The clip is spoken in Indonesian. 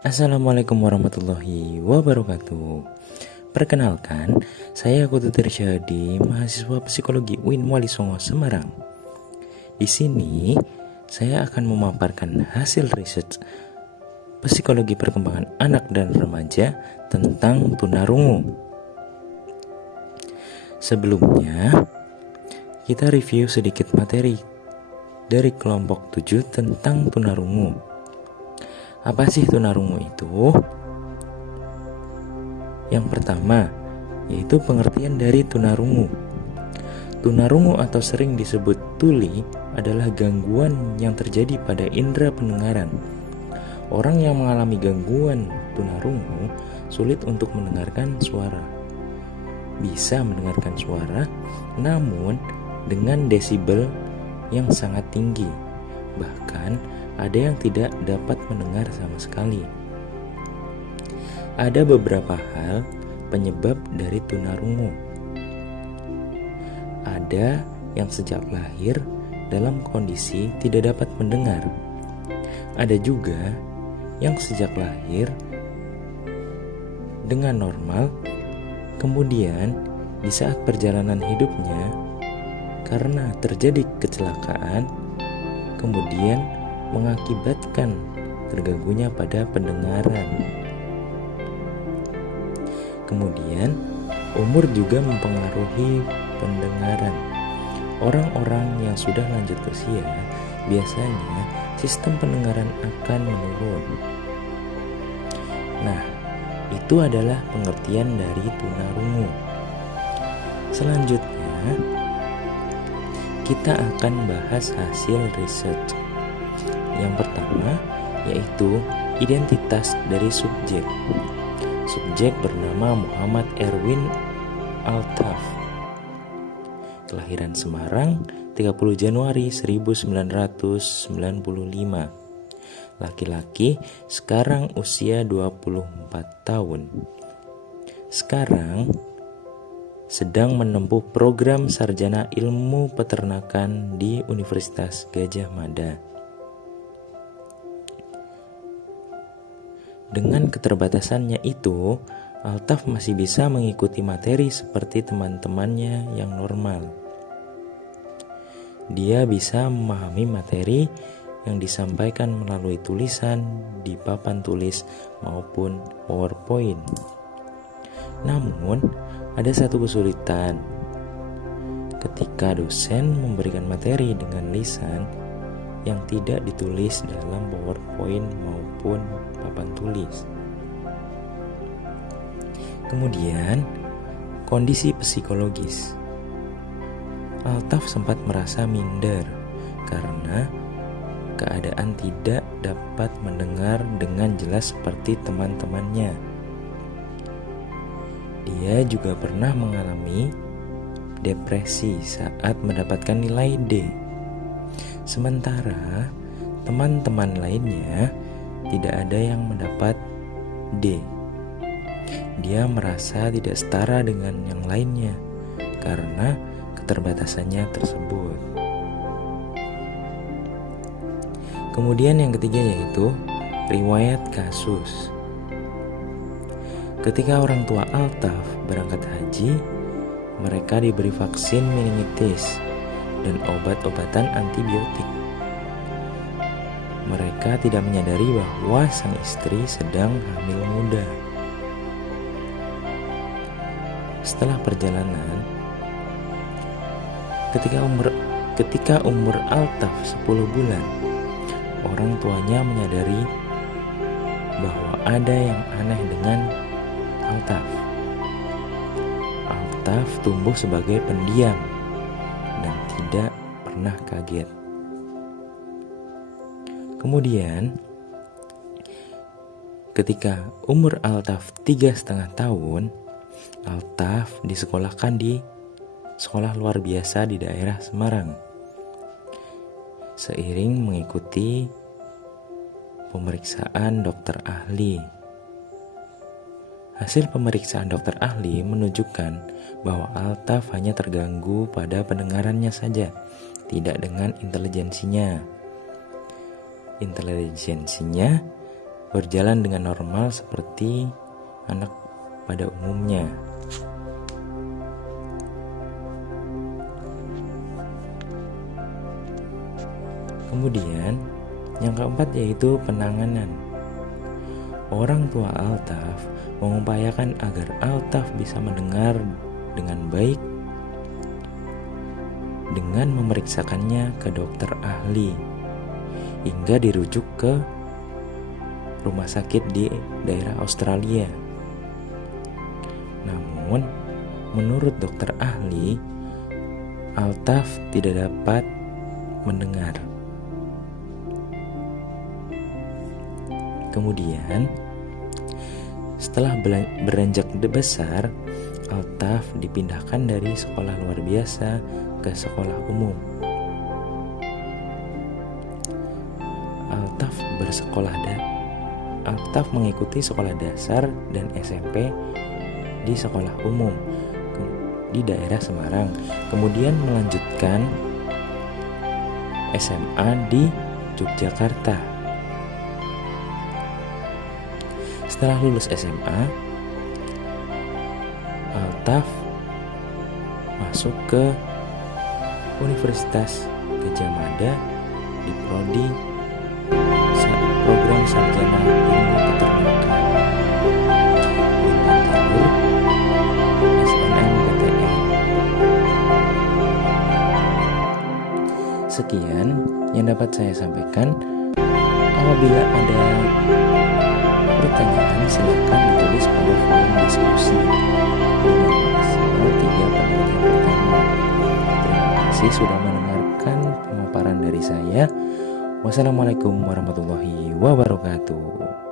Assalamualaikum warahmatullahi wabarakatuh. Perkenalkan, saya Kutu Tirsyadi, mahasiswa psikologi UIN Wali Songo Semarang. Di sini, saya akan memaparkan hasil riset psikologi perkembangan anak dan remaja tentang tunarungu. Sebelumnya, kita review sedikit materi dari kelompok 7 tentang tunarungu. Apa sih tunarungu itu? Yang pertama, yaitu pengertian dari tunarungu. Tunarungu atau sering disebut tuli adalah gangguan yang terjadi pada indera pendengaran. Orang yang mengalami gangguan tunarungu sulit untuk mendengarkan suara. Bisa mendengarkan suara, namun dengan desibel yang sangat tinggi. Bahkan ada yang tidak dapat mendengar sama sekali. Ada beberapa hal penyebab dari tunarungu. Ada yang sejak lahir dalam kondisi tidak dapat mendengar. Ada juga yang sejak lahir dengan normal, kemudian di saat perjalanan hidupnya karena terjadi kecelakaan, kemudian mengakibatkan terganggunya pada pendengaran. Kemudian, umur juga mempengaruhi pendengaran. Orang-orang yang sudah lanjut usia, biasanya sistem pendengaran akan menurun. Nah, itu adalah pengertian dari tunarungu. Selanjutnya, kita akan bahas hasil riset. Yang pertama yaitu identitas dari subjek. Subjek bernama Muhammad Erwin Altaf. Kelahiran Semarang 30 Januari 1995. Laki-laki, sekarang usia 24 tahun. Sekarang sedang menempuh program sarjana ilmu peternakan di Universitas Gadjah Mada. Dengan keterbatasannya itu, Altaf masih bisa mengikuti materi seperti teman-temannya yang normal. Dia bisa memahami materi yang disampaikan melalui tulisan di papan tulis maupun PowerPoint. Namun, ada satu kesulitan. Ketika dosen memberikan materi dengan lisan yang tidak ditulis dalam PowerPoint maupun papan tulis. Kemudian, kondisi psikologis. Altaf sempat merasa minder karena keadaan tidak dapat mendengar dengan jelas seperti teman-temannya. Dia juga pernah mengalami depresi saat mendapatkan nilai D. Sementara teman-teman lainnya tidak ada yang mendapat D. Dia merasa tidak setara dengan yang lainnya karena keterbatasannya tersebut. Kemudian yang ketiga yaitu riwayat kasus. Ketika orang tua Altaf berangkat haji, mereka diberi vaksin meningitis dan obat-obatan antibiotik. Mereka tidak menyadari bahwa sang istri sedang hamil muda. Setelah perjalanan, ketika umur Altaf 10 bulan, orang tuanya menyadari bahwa ada yang aneh dengan Altaf. Altaf tumbuh sebagai pendiam dan tidak pernah kaget. Kemudian, ketika umur Altaf 3,5 tahun, Altaf disekolahkan di sekolah luar biasa di daerah Semarang. Seiring mengikuti pemeriksaan dokter ahli. Hasil pemeriksaan dokter ahli menunjukkan bahwa Altaf hanya terganggu pada pendengarannya saja, tidak dengan intelijensinya. Intelijensinya berjalan dengan normal seperti anak pada umumnya. Kemudian yang keempat yaitu penanganan. Orang tua Altaf mengupayakan agar Altaf bisa mendengar dengan baik dengan memeriksakannya ke dokter ahli hingga dirujuk ke rumah sakit di daerah Australia. Namun, menurut dokter ahli, Altaf tidak dapat mendengar. Kemudian, setelah beranjak besar, Altaf dipindahkan dari sekolah luar biasa ke sekolah umum. Altaf mengikuti sekolah dasar dan SMP di sekolah umum di daerah Semarang, kemudian melanjutkan SMA di Yogyakarta. Setelah lulus SMA, Altaf masuk ke Universitas Gadjah Mada di prodi program sarjana ilmu peternakan dengan jalur SNMPTN. Sekian yang dapat saya sampaikan. Apabila ada pertanyaan, silakan ditulis pada forum diskusi dengan maksimal 3 penelitian pertama. Terima kasih sudah mendengarkan pemaparan dari saya. Wassalamualaikum warahmatullahi wabarakatuh.